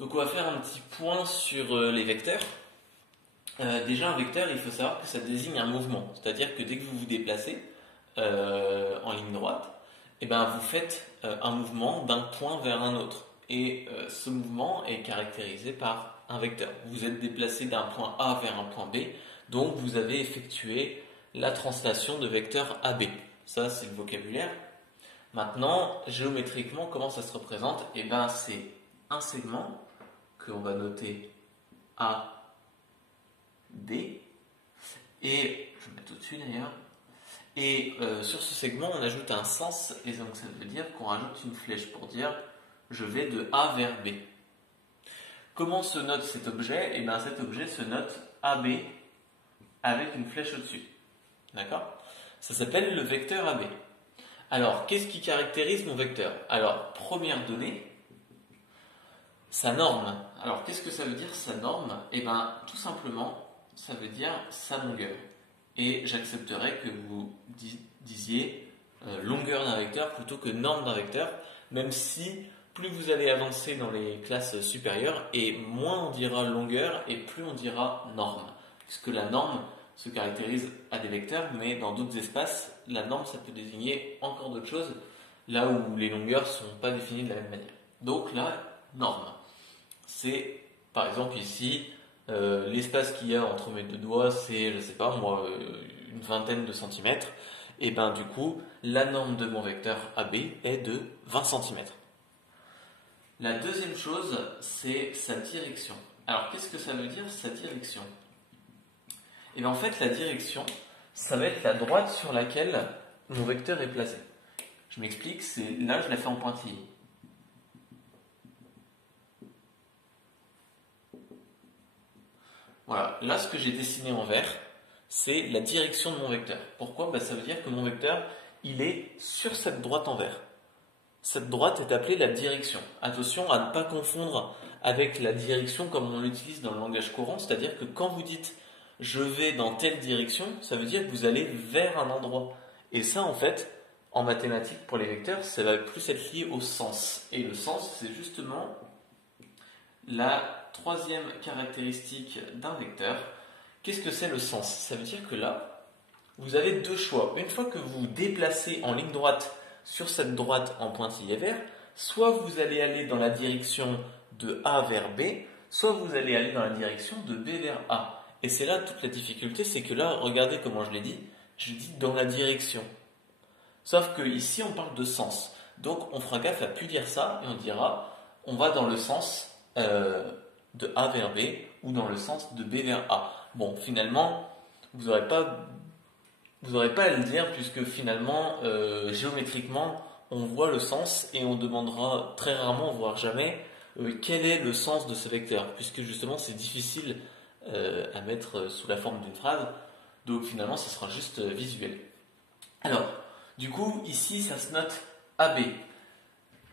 Donc on va faire un petit point sur les vecteurs. Déjà un vecteur, il faut savoir que ça désigne un mouvement. C'est-à-dire que dès que vous vous déplacez en ligne droite, eh ben, vous faites un mouvement d'un point vers un autre. Et ce mouvement est caractérisé par un vecteur. Vous êtes déplacé d'un point A vers un point B, donc vous avez effectué la translation de vecteur AB. Ça, c'est le vocabulaire. Maintenant, géométriquement, comment ça se représente? Eh ben, c'est un segment qu'on va noter AD. Et je vais mettre au-dessus d'ailleurs. Et sur ce segment, on ajoute un sens, et donc ça veut dire qu'on rajoute une flèche pour dire je vais de A vers B. Comment se note cet objet? Eh bien, cet objet se note AB avec une flèche au-dessus. D'accord? Ça s'appelle le vecteur AB. Alors, qu'est-ce qui caractérise mon vecteur? Alors, première donnée, sa norme. Alors, qu'est-ce que ça veut dire sa norme? Eh bien, tout simplement, ça veut dire sa longueur. Et j'accepterais que vous disiez longueur d'un vecteur plutôt que norme d'un vecteur, même si plus vous allez avancer dans les classes supérieures, et moins on dira longueur et plus on dira norme. Puisque la norme se caractérise à des vecteurs, mais dans d'autres espaces, la norme ça peut désigner encore d'autres choses, là où les longueurs ne sont pas définies de la même manière. Donc la norme, c'est par exemple ici, l'espace qu'il y a entre mes deux doigts, c'est, je sais pas moi, une vingtaine de centimètres, et ben du coup, la norme de mon vecteur AB est de 20 centimètres. La deuxième chose, c'est sa direction. Alors, qu'est-ce que ça veut dire, sa direction? Et bien en fait, la direction, ça va être la droite sur laquelle mon vecteur est placé. Je m'explique, c'est là, je la fais en pointillé. Voilà, là, ce que j'ai dessiné en vert, c'est la direction de mon vecteur. Pourquoi? Ça veut dire que mon vecteur, il est sur cette droite en vert. Cette droite est appelée la direction. Attention à ne pas confondre avec la direction comme on l'utilise dans le langage courant, c'est-à-dire que quand vous dites « je vais dans telle direction », ça veut dire que vous allez vers un endroit. Et ça, en fait, en mathématiques, pour les vecteurs, ça va plus être lié au sens. Et le sens, c'est justement la troisième caractéristique d'un vecteur. Qu'est-ce que c'est le sens? Ça veut dire que là, vous avez deux choix. Une fois que vous vous déplacez en ligne droite sur cette droite en pointillé vert, soit vous allez aller dans la direction de A vers B, soit vous allez aller dans la direction de B vers A. Et c'est là toute la difficulté, c'est que là, regardez comment je l'ai dit, je dis dans la direction. Sauf que ici, on parle de sens. Donc, on fera gaffe à plus dire ça, et on dira, on va dans le sens de A vers B, ou dans le sens de B vers A. Bon, finalement, vous n'aurez pas à le dire, puisque finalement, géométriquement, on voit le sens et on demandera très rarement, voire jamais, quel est le sens de ce vecteur, puisque justement c'est difficile à mettre sous la forme d'une phrase, donc finalement ça sera juste visuel. Alors, du coup, ici ça se note AB.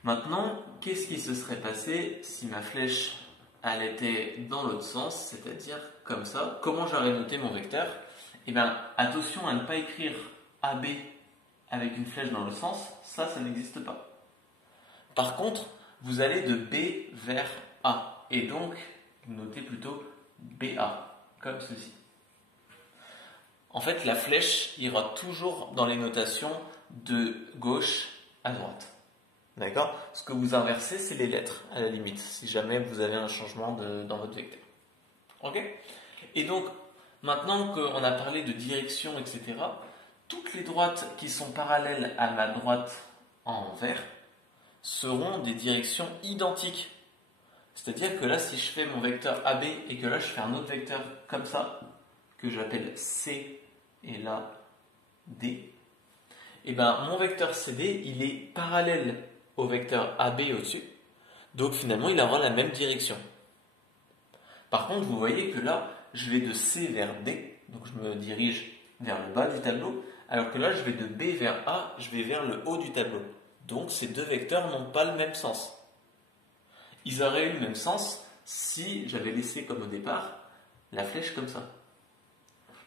Maintenant, qu'est-ce qui se serait passé si ma flèche elle était dans l'autre sens, c'est-à-dire comme ça? Comment j'aurais noté mon vecteur? Eh bien, attention à ne pas écrire AB avec une flèche dans le sens, ça n'existe pas. Par contre, vous allez de B vers A, et donc, vous notez plutôt BA, comme ceci. En fait, la flèche ira toujours dans les notations de gauche à droite. D'accord? Ce que vous inversez, c'est les lettres, à la limite, si jamais vous avez un changement dans votre vecteur. Ok? Et donc, maintenant qu'on a parlé de direction, etc., toutes les droites qui sont parallèles à ma droite en vert seront des directions identiques. C'est-à-dire que là, si je fais mon vecteur AB et que là, je fais un autre vecteur comme ça, que j'appelle C et là D, et bien mon vecteur CD, il est parallèle au vecteur AB au-dessus. Donc finalement, il aura la même direction. Par contre, vous voyez que là, je vais de C vers D, donc je me dirige vers le bas du tableau, alors que là, je vais de B vers A, je vais vers le haut du tableau. Donc ces deux vecteurs n'ont pas le même sens. Ils auraient eu le même sens si j'avais laissé comme au départ la flèche comme ça.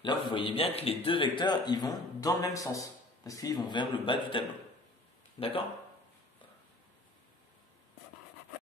Là, vous voyez bien que les deux vecteurs, ils vont dans le même sens, parce qu'ils vont vers le bas du tableau. D'accord ?